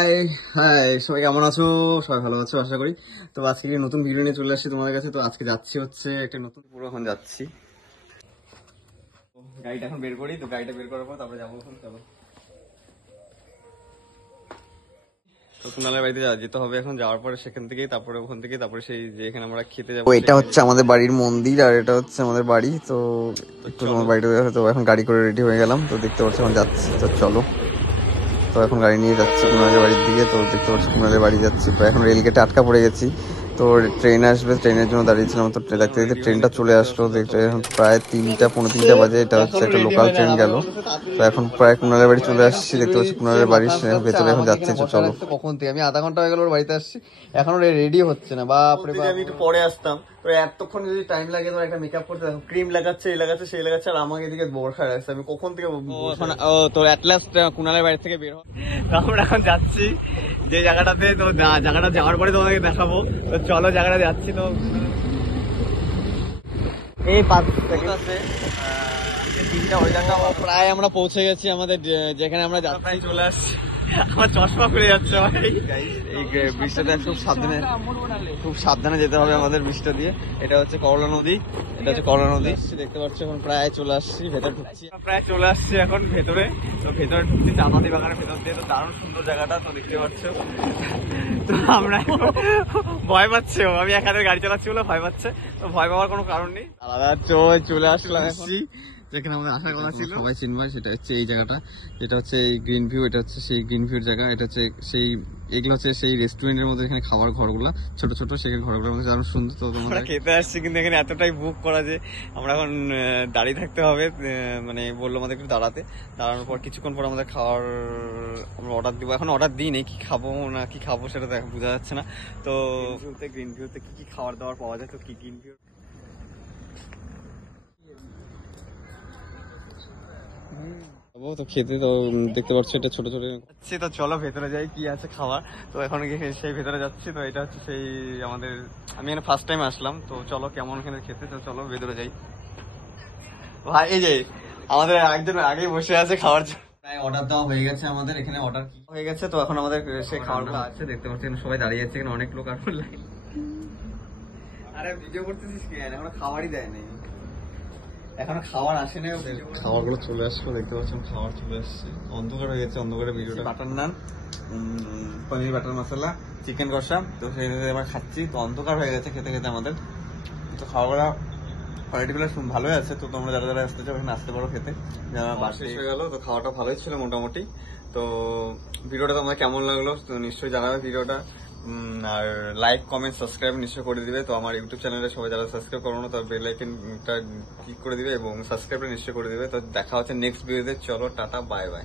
High high, সবাই কেমন আছো? সবাই ভালো আছো আশা করি। তো আজকে নতুন ভিডিও নিয়ে চলে আসছি তোমাদের কাছে। তো আজকে যাচ্ছি হচ্ছে একটা নতুন, পুরো এখন যাচ্ছি। গাড়িটা এখন বের করি, তো গাড়িটা বের করার পর তারপরে যাবো। এখন চলো, তো কুনালের বাড়িতে যেতে হবে এখন। যাওয়ার পরে সেখান থেকে তারপরে ওখান থেকে তারপরে সেই যে এখানে আমরা খেতে যাবো। এটা হচ্ছে আমাদের বাড়ির মন্দির আর এটা হচ্ছে আমাদের বাড়ি। তো একটু তোমার বাড়িতে তো এখন গাড়ি করে রেডি হয়ে গেলাম। তো দেখতে পাচ্ছি এখন যাচ্ছি, তো চলো। তো এখন গাড়ি নিয়ে যাচ্ছি কুনালের বাড়ির দিকে। তো দেখতে পাচ্ছি কুনালের বাড়ি যাচ্ছি। তো এখন রেলগেটে আটকা পড়ে গেছি। তো ট্রেন আসবে, ট্রেনের জন্য দাঁড়িয়েছিলাম। তো দেখতে দেখতে ট্রেনটা চলে আসলো। দেখতে এখন প্রায় 3টা 3:45 বাজে। এটা হচ্ছে একটা লোকাল ট্রেন গেল। তো এখন প্রায় কুনালের বাড়ি চলে আসছি। দেখতে পাচ্ছি কুনালের বাড়ির ভেতরে এখন যাচ্ছি। তো চলো। কখন থেকে আমি আধা ঘন্টা হয়ে গেল ওর বাড়িতে আসছি, এখনো রেডি হচ্ছে না। বাপরে বাপ, আমি একটু পরে আসতাম। তো এতক্ষণ যদি টাইম লাগে তো একটা মেকআপ করতে, ক্রিম লাগাচ্ছে, এই লাগাচ্ছে, সেই লাগাচ্ছে, আর আমাকে এদিকে বোরখা রাখছে। আমি কখন থেকে এখন তো এট লাস্ট কুনালের বাড়ি থেকে বের হয়। তো আমরা এখন যাচ্ছি যে জায়গাটাতে। তো জায়গাটা যাওয়ার পরে তোমাদেরকে দেখাবো। তো চলো, জায়গাটা যাচ্ছি। তো এই 5 সেকেন্ড আছে, 3টা ওই জায়গা। প্রায় আমরা পৌঁছে গেছি আমাদের যেখানে আমরা প্রায় চলে আসছি। আমার চশমা খুলে যাচ্ছে ভাই। এই বৃষ্টিটা খুব সাবধানে যেতে হবে আমাদের বৃষ্টিটা দিয়ে। এটা হচ্ছে করলা নদী, এটা হচ্ছে করলা নদী। দেখতে পাচ্ছ এখন প্রায় চলে আসছি, ভেতরে ঢুকছি। প্রায় চলে আসছি এখন ভেতরে। তো ভেতরে ঢুকছি চাপাতি বাগানের ভেতর দিয়ে। তো দারুণ সুন্দর জায়গাটা, তো দেখতে পাচ্ছ। তো আমরা ভয় পাচ্ছি, আমি এখানে গাড়ি চালাচ্ছি বলে ভয় পাচ্ছে। তো ভয় পাওয়ার কোনো কারণ নেই। আলাদা চলে আসলাম এসছি যেখানে আমাদের আসার কথা ছিল। সবাই চিনবাই, সেটা হচ্ছে এই জায়গাটা, যেটা হচ্ছে এই গ্রিন ভিউ। এটা হচ্ছে সেই গ্রিন ভিউর জায়গা। এটা হচ্ছে সেই, এগুলো হচ্ছে সেই রেস্টুরেন্টের মধ্যে এখানে খাবার ঘরগুলা, ছোট ছোট সেখানে ঘরগুলোর মধ্যে দারুণ সুন্দর। তো আমরা খেতে আসছি, কিন্তু এখানে এতটাই বুক করা যে আমরা এখন দাঁড়িয়ে থাকতে হবে। মানে বললো আমাদের একটু দাঁড়ানোর পর কিছুক্ষণ পর আমাদের খাওয়ার আমরা অর্ডার দিব। এখন অর্ডার দিই নেই, কি খাবো না কি খাবো সেটা তো এখন বোঝা যাচ্ছে না। তো গ্রিন ভিউতে কি কি খাবার দাবার পাওয়া যায়, তো কি গ্রিন ভিউ তো খেতে। তো দেখতে পাচ্ছ এটা ছোট ছোট যাচ্ছি। তো চলো ভেতরে যাই, কি আছে খাবার। তো এখন সেই ভেতরে যাচ্ছি। তো এটা হচ্ছে সেই আমাদের, আমি এখানে ফার্স্ট টাইম আসলাম। তো চলো কেমন এখানে খেতে। তো চলো ভেতরে যাই। ভাই এই যে আমাদের একজন আগেই বসে আছে খাওয়ার জন্য। প্রায় অর্ডার দেওয়া হয়ে গেছে আমাদের, এখানে অর্ডার কি হয়ে গেছে। তো এখন আমাদের সেই খাবারগুলো আছে, দেখতে পাচ্ছেন সবাই দাঁড়িয়ে আছে এখানে, অনেক লোক। আর আরে ভিডিও করতেছিস কি, এখনো খাবারই দেয় নাই, এখনো খাবার আসে না। খাবার গুলো চলে আসলো, দেখতে পাচ্ছেন খাবার চলে আসছে। অন্ধকার হয়ে গেছে, অন্ধকারে ভিডিওটা। বাটার নান, পনির বাটার মশলা, চিকেন কষা। তো সেই আমরা খাচ্ছি। তো অন্ধকার হয়ে গেছে খেতে খেতে আমাদের। তো খাওয়াগুলো কোয়ালিটি গুলো ভালোই আছে। তো তোমরা যারা যারা আসতে চাও এখানে আসতে পারো খেতে। যারা বাসে হয়ে গেল, তো খাওয়াটা ভালোই ছিল মোটামুটি। তো ভিডিওটা তোমাদের কেমন লাগলো তো নিশ্চয়ই জানাবে ভিডিওটা। আর লাইক কমেন্ট সাবস্ক্রাইব নিশ্চয় করে দিবে। তো আমার ইউটিউব চ্যানেলে সবাই যারা সাবস্ক্রাইব করো না, তার বেল আইকনটা ক্লিক করে দিবে এবং সাবস্ক্রাইবটা নিশ্চয় করে দিবে। তো দেখা হচ্ছে নেক্সট ভিডিওতে। চলো টাটা, বাই বাই।